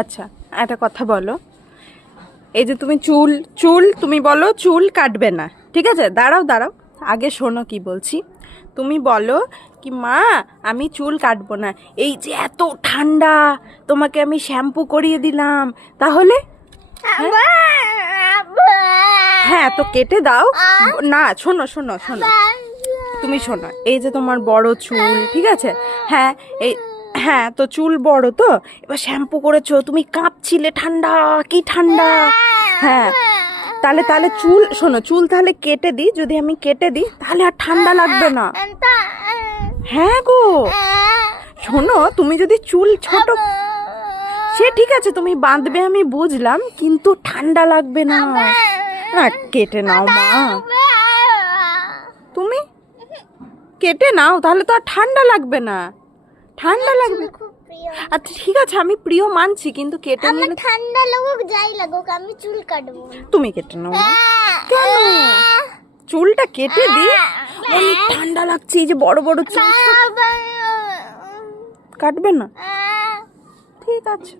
আচ্ছা একটা কথা বলো, এই যে তুমি চুল চুল তুমি বলো চুল কাটবে না, ঠিক আছে? দাঁড়াও দাঁড়াও, আগে শোনো কি বলছি। তুমি বলো কি মা আমি চুল কাটবো না, এই যে এত ঠান্ডা, তোমাকে আমি শ্যাম্পু করিয়ে দিলাম, তাহলে হ্যাঁ তো কেটে দাও। না শোনো শোনো শোনো, তুমি শোনো, এই যে তোমার বড় চুল, ঠিক আছে? হ্যাঁ এই হ্যাঁ তো চুল বড় তো, এবার শ্যাম্পু করেছো, তুমি কাঁপছিলে, ঠান্ডা কি ঠান্ডা। হ্যাঁ তাহলে তাহলে চুল শোনো, চুল তাহলে কেটে দিই, যদি আমি কেটে দিই তাহলে আর ঠান্ডা লাগবে না। হ্যাঁ গো শোনো, তুমি যদি চুল ছোট, সে ঠিক আছে তুমি বাঁধবে আমি বুঝলাম, কিন্তু ঠান্ডা লাগবে না। না কেটে নাও মা, তুমি কেটে নাও, তাহলে তো আর ঠান্ডা লাগবে না। ঠান্ডা লাগবে, আচ্ছা ঠিক আছে আমি প্রিয় মানছি, কিন্তু কেটে নিলে ঠান্ডা লাগুক যাই লাগুক আমি চুল কাটবো। তুমি কেটে নাও মা। কেন? চুলটা কেটে দিই, অনেক ঠান্ডা লাগছে, এই যে বড় বড় চুল। কাটবে না, ঠিক আছে।